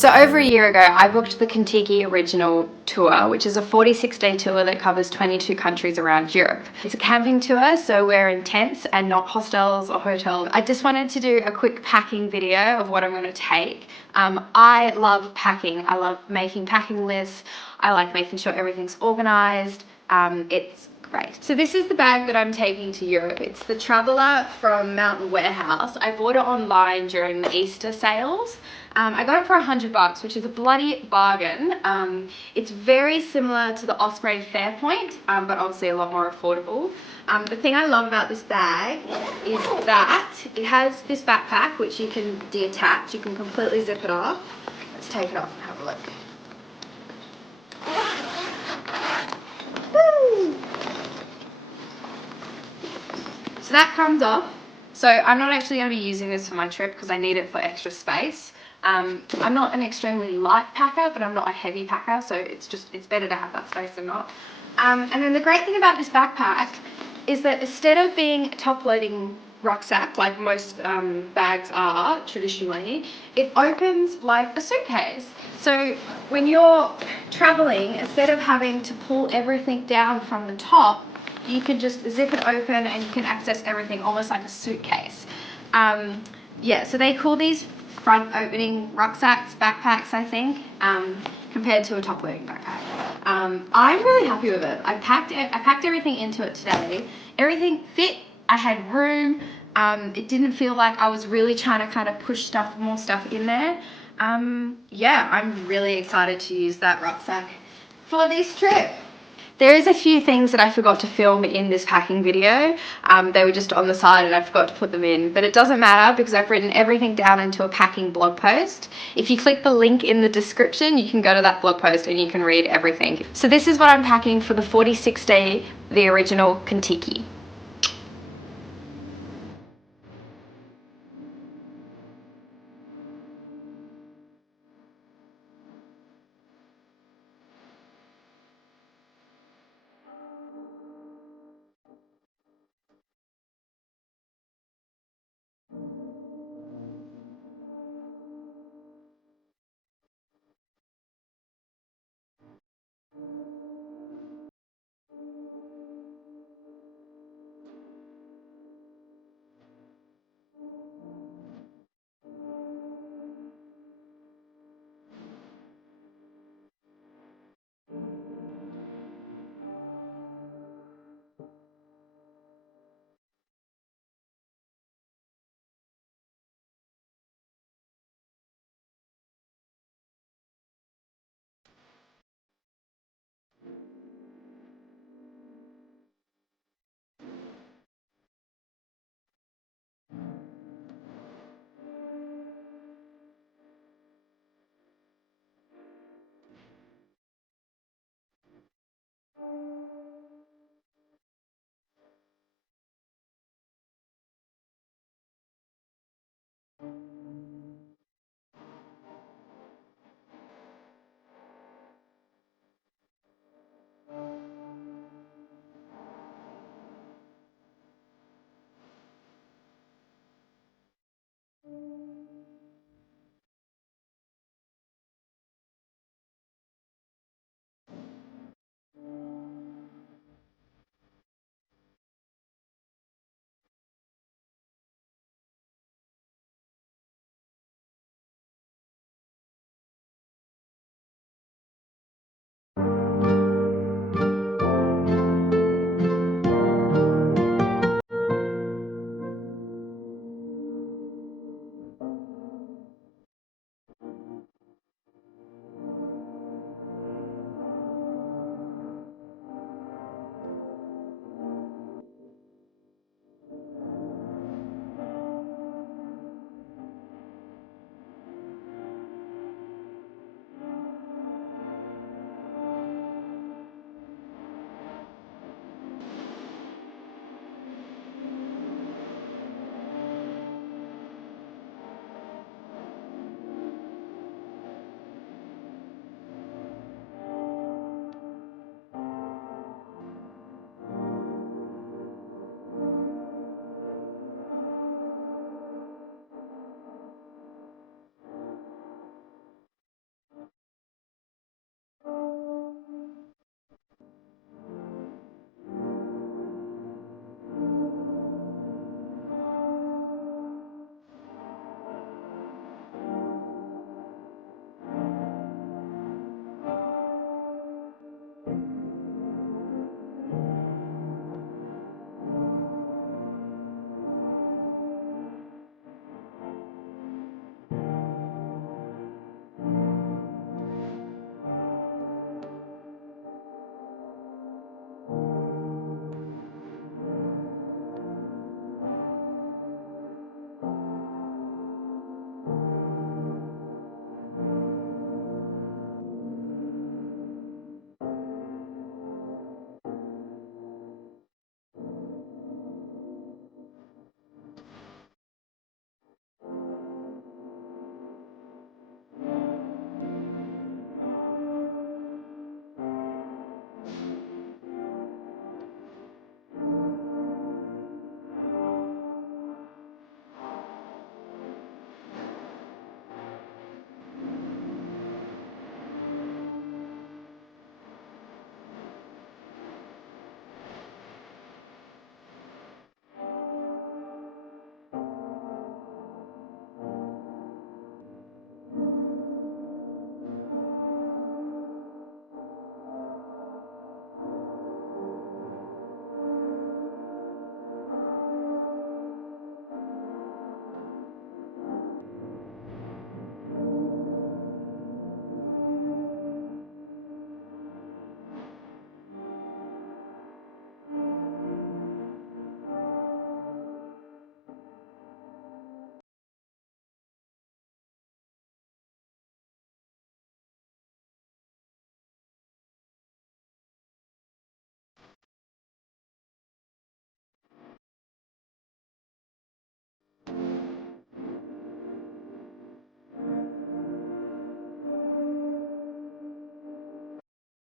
So over a year ago, I booked the CONTIKI Original Tour, which is a 46-day tour that covers 22 countries around Europe. It's a camping tour, so we're in tents and not hostels or hotels. I just wanted to do a quick packing video of what I'm going to take. I love packing. I love making packing lists. I like making sure everything's organized. It's great. So this is the bag that I'm taking to Europe. It's the Traveller from Mountain Warehouse. I bought it online during the Easter sales. I got it for $100, which is a bloody bargain. It's very similar to the Osprey Fairpoint, but obviously a lot more affordable. The thing I love about this bag is that it has this backpack, which you can detach. You can completely zip it off. Let's take it off and have a look. Woo! So that comes off. So I'm not actually going to be using this for my trip because I need it for extra space. I'm not an extremely light packer, but I'm not a heavy packer, so it's better to have that space than not. And then the great thing about this backpack is that instead of being a top-loading rucksack like most bags are traditionally, it opens like a suitcase. So when you're traveling, instead of having to pull everything down from the top, you can just zip it open and you can access everything almost like a suitcase. Yeah, so they call these front opening rucksacks, backpacks, I think, compared to a top loading backpack. I'm really happy with it. I packed everything into it today. Everything fit. I had room. It didn't feel like I was really trying to kind of push more stuff in there. Yeah, I'm really excited to use that rucksack for this trip. There is a few things that I forgot to film in this packing video. They were just on the side and I forgot to put them in, but it doesn't matter because I've written everything down into a packing blog post. If you click the link in the description, you can go to that blog post and you can read everything. So this is what I'm packing for the 46-day, the original CONTIKI.